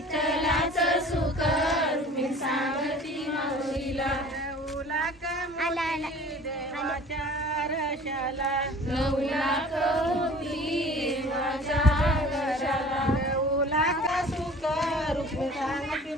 विठ्ठलाचं सुख रुक्मिणी सांगती माऊलीला. नऊ लाख मोती देवाच्या रशाला. 9 लाख मोती देवाच्या घशाला. 9 लाख सुख रुक्मिणी सांगती